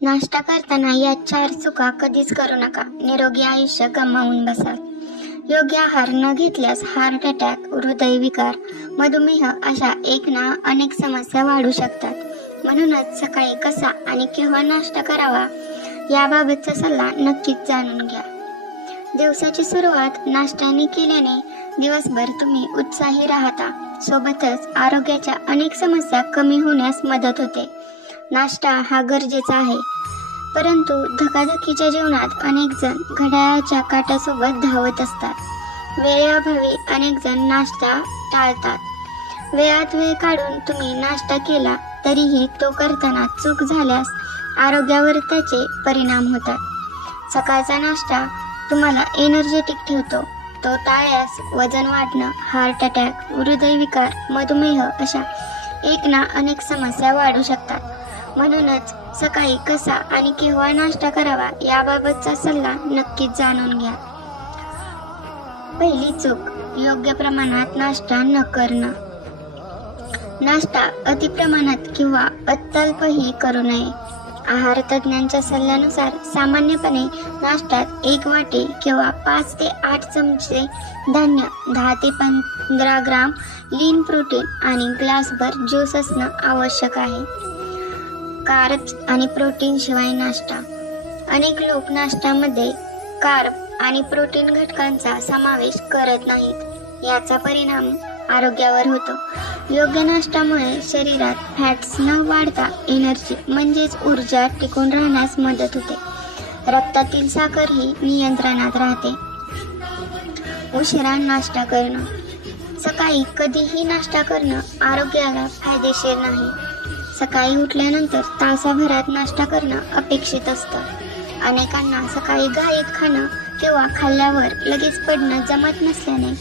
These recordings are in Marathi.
नाश्ता करताना या 4 चुका कधीच करू नका. निरोगी आयुष्य गमावून बसाल. योग्य आहार न घेतल्यास हार्ट अटॅक, हृदयविकार, मधुमेह अशा एक ना अनेक समस्या वाढू शकतात. म्हणूनच सकाळी कसा आणि केव्हा नाश्ता करावा याबाबतचा सल्ला नक्कीच जाणून घ्या. दिवसाची सुरुवात नाश्त्याने केल्याने दिवसभर तुम्ही उत्साही राहता. सोबतच आरोग्याच्या अनेक समस्या कमी होण्यास मदत होते. नाश्ता हा गरजेचा आहे, परंतु धकाधकीच्या जीवनात अनेक जण घड्याळाच्या काट्यासोबत धावत असतात. वेळेअभावी अनेक जण नाश्ता टाळतात. वेळात वेळ काढून तुम्ही नाश्ता केला तरीही तो करताना चूक झाल्यास आरोग्यावर त्याचे परिणाम होतात. सकाळचा नाश्ता तुम्हाला एनर्जेटिक ठेवतो. तो टाळल्यास वजन वाढणं, हार्ट अटॅक, हृदयविकार, मधुमेह अशा एक ना अनेक समस्या वाढू शकतात. म्हणूनच सकाळी कसा आणि केव्हा नाश्ता करावा याबाबतचा सल्ला नक्कीच जाणून घ्या. पहिली चूक, योग्य प्रमाणात नाश्ता न करणं. नाश्ता अति प्रमाणात किंवा अत्यल्पही करू नये. आहार तज्ञांच्या सल्ल्यानुसार सामान्यपणे नाश्त्यात 1 वाटी किंवा 5 ते 8 चमचे धान्य, 10 ते 15 ग्राम लीन प्रोटीन आणि ग्लासभर ज्यूस असणं आवश्यक आहे. कार्ब्स आणि प्रोटीन शिवाय नाश्ता. अनेक लोक नाश्त्यामध्ये कार्ब आणि प्रोटीन घटकांचा समावेश करत नाहीत. याचा परिणाम आरोग्यावर होतो. योग्य नाश्त्यामुळे शरीरात फॅट्स न वाढता एनर्जी म्हणजेच ऊर्जा टिकून राहण्यास मदत होते. रक्तातील साखर ही नियंत्रणात राहते. उशिरा नाश्ता करणं. सकाळी कधीही नाश्ता करणं आरोग्याला फायदेशीर नाही. सकाळी उठल्यानंतर तासाभरात नाश्ता करणं अपेक्षित असतं. अनेकांना सकाळी घाईत खाणं किंवा खाल्ल्यावर लगेच पडणं जमत नसल्याने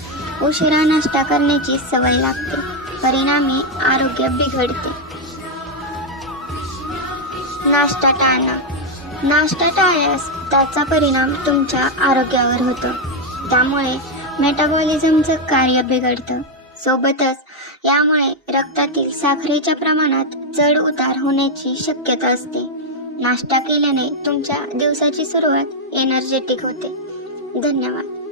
उशिरा नाश्ता करण्याची सवय लागते. परिणामी आरोग्य बिघडते. नाश्ता टाळणं. नाश्ता टाळल्यास त्याचा परिणाम तुमच्या आरोग्यावर होतो. त्यामुळे मेटाबॉलिझमचं कार्य बिघडतं. सोबतच यामुळे रक्तातील साखरेच्या प्रमाणात चढ उतार होण्याची शक्यता असते. नाश्ता केल्याने तुमच्या दिवसाची सुरुवात एनर्जेटिक होते. धन्यवाद.